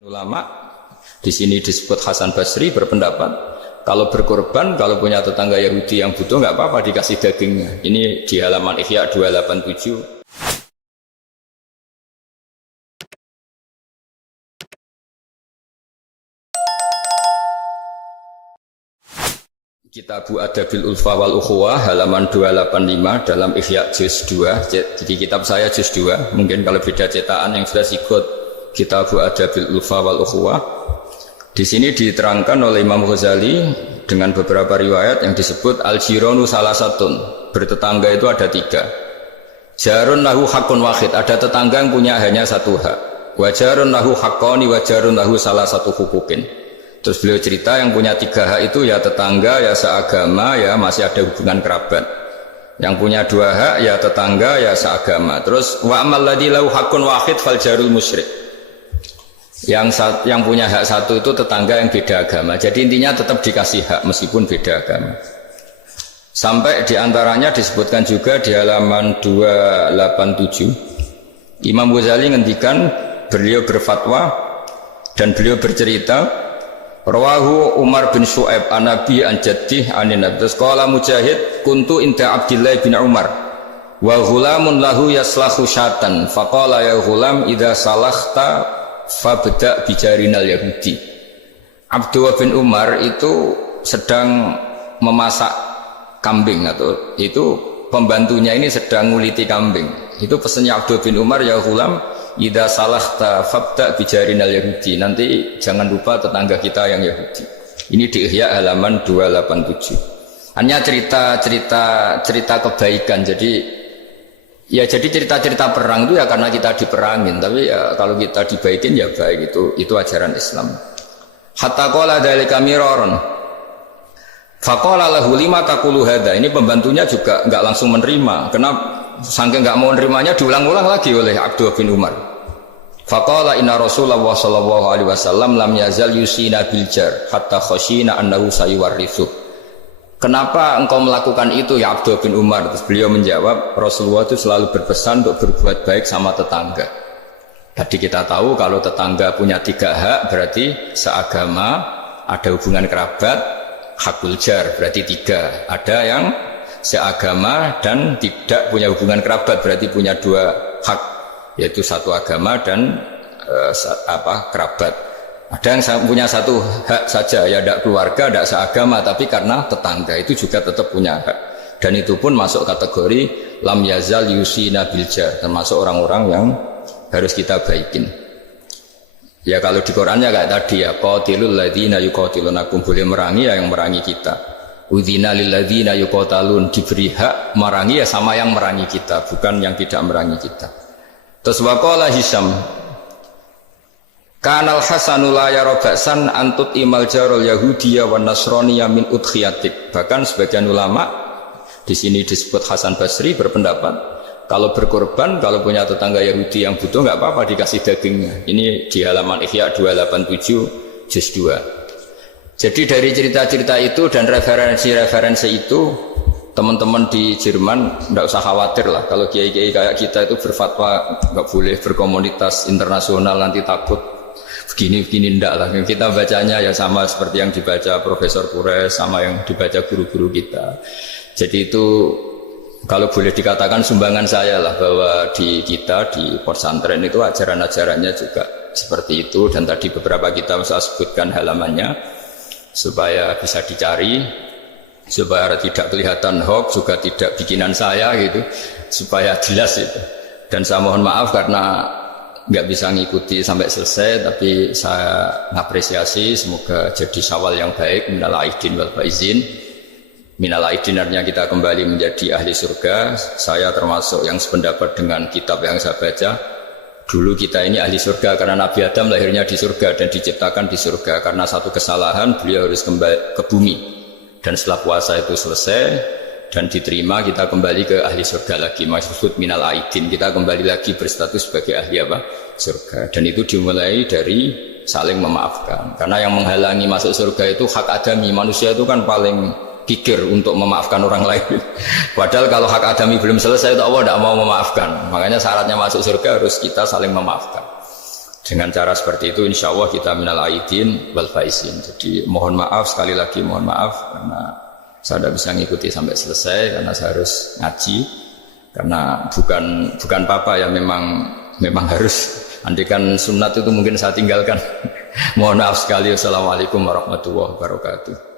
Ulama di sini disebut Hasan Basri berpendapat kalau berkorban, kalau punya tetangga Yahudi yang butuh nggak apa-apa dikasih dagingnya. Ini di halaman Ihya 287. Kitabu Adabil Ulfa wal Ukhuwah halaman 285 dalam Ihya juz 2. Jadi kitab saya juz 2. Mungkin kalau beda cetakan yang sudah sikut Kitabu Adabil Ulfa wal Ukhuwah. Di sini diterangkan oleh Imam Ghazali dengan beberapa riwayat yang disebut al-jironu salasatun. Bertetangga itu ada 3. Jarun lahu hakun wahid, ada tetangga yang punya hanya satu hak. Wajarun lahu haqqani wajarun lahu salah satu hukukin. Terus beliau cerita yang punya 3 hak itu ya tetangga, ya seagama, ya masih ada hubungan kerabat. Yang punya 2 hak ya tetangga, ya seagama. Terus wa amal ladzi lahu hakun wahid fal jarul musyrik. Yang punya hak satu itu tetangga yang beda agama. Jadi intinya tetap dikasih hak meskipun beda agama. Sampai diantaranya disebutkan juga di halaman 287. Imam Ghazali ngendikan beliau berfatwa dan beliau bercerita rawahu Umar bin Shu'aib an Nabi an Jaddih anin Nabi. Qala Mujahid kuntu inda Abdillah bin Umar wa ghulamun lahu yaslahu syatan faqala ya ghulam idza salakhta fabda bijarinal Yahudi. Abdullah bin Umar itu sedang memasak kambing, atau itu pembantunya ini sedang nguliti kambing. Itu pesannya Abdullah bin Umar, ya ghulam idza salakhta fabda bijarinal Yahudi, nanti jangan lupa tetangga kita yang Yahudi. Ini di Ihya halaman 287. Hanya cerita kebaikan. Jadi cerita-cerita perang itu ya karena kita diperangin, tapi ya kalau kita dibaikin ya baik, itu ajaran Islam. Hatta qala dzalika miraron. Faqala lahu lima taqulu hadza. Ini pembantunya juga enggak langsung menerima. Kenapa? Saking enggak mau nerimanya diulang-ulang lagi oleh Abdullah bin Umar. Faqala inna Rasulullah sallallahu alaihi wasallam lam yazal yusina bil jar hatta khashina annahu sayuwarrithu. Kenapa engkau melakukan itu ya Abdullah bin Umar? Terus beliau menjawab, Rasulullah itu selalu berpesan untuk berbuat baik sama tetangga. Tadi kita tahu kalau tetangga punya 3 hak berarti seagama, ada hubungan kerabat, hakul jar berarti 3. Ada yang seagama dan tidak punya hubungan kerabat berarti punya 2 hak, yaitu satu agama dan kerabat. Ada yang punya 1 hak saja, ya tidak keluarga, tidak seagama, tapi karena tetangga itu juga tetap punya hak. Dan itu pun masuk kategori lam yazal yusina biljar, termasuk orang-orang yang harus kita baikin. Ya kalau di Qurannya kayak tadi ya, qatilul ladzina yuqatilunakum, boleh merangi ya yang merangi kita. Udzina lil ladzina yuqatalun, diberi hak merangi ya sama yang merangi kita, bukan yang tidak merangi kita. Terus waqala Hisam Kanal Hasanul la yara ba'san antut imal jarul Yahudiyya wan Nasraniyya min udkhiyatik. Bahkan sebagian ulama di sini disebut Hasan Basri berpendapat kalau berkorban, kalau punya tetangga Yahudi yang butuh nggak apa-apa dikasih dagingnya. Ini di halaman Ihya 287 juz 2. Jadi dari cerita-cerita itu dan referensi-referensi itu, teman-teman di Jerman tidak usah khawatir lah kalau kiai-kiai kayak kita itu berfatwa nggak boleh berkomunitas internasional nanti takut begini ndak lah. Kita bacanya ya sama seperti yang dibaca Profesor Kures, sama yang dibaca guru-guru kita. Jadi itu kalau boleh dikatakan sumbangan saya lah, bahwa di kita di pesantren itu ajaran-ajarannya juga seperti itu. Dan tadi beberapa kita saya sebutkan halamannya supaya bisa dicari, supaya tidak kelihatan hoax, juga tidak bikinan saya gitu, supaya jelas itu. Dan saya mohon maaf karena nggak bisa ngikuti sampai selesai, tapi saya mengapresiasi, semoga jadi syawal yang baik. Minal aidin wal faizin. Minal aidin artinya kita kembali menjadi ahli surga. Saya termasuk yang sependapat dengan kitab yang saya baca. Dulu kita ini ahli surga karena Nabi Adam lahirnya di surga dan diciptakan di surga. Karena satu kesalahan beliau harus kembali ke bumi. Dan setelah puasa itu selesai dan diterima, kita kembali ke ahli surga lagi. Maksud minal aidin, kita kembali lagi berstatus sebagai ahli surga. Dan itu dimulai dari saling memaafkan. Karena yang menghalangi masuk surga itu hak adami. Manusia itu kan paling kikir untuk memaafkan orang lain. Padahal kalau hak adami belum selesai itu Allah tidak mau memaafkan. Makanya syaratnya masuk surga harus kita saling memaafkan. Dengan cara seperti itu insya Allah kita minal aidin wal faizin. Jadi mohon maaf, sekali lagi mohon maaf karena saya tidak bisa ngikuti sampai selesai karena saya harus ngaji, karena bukan papa ya, memang harus. Andikan sunat itu mungkin saya tinggalkan. Mohon maaf sekali. Wassalamualaikum warahmatullahi wabarakatuh.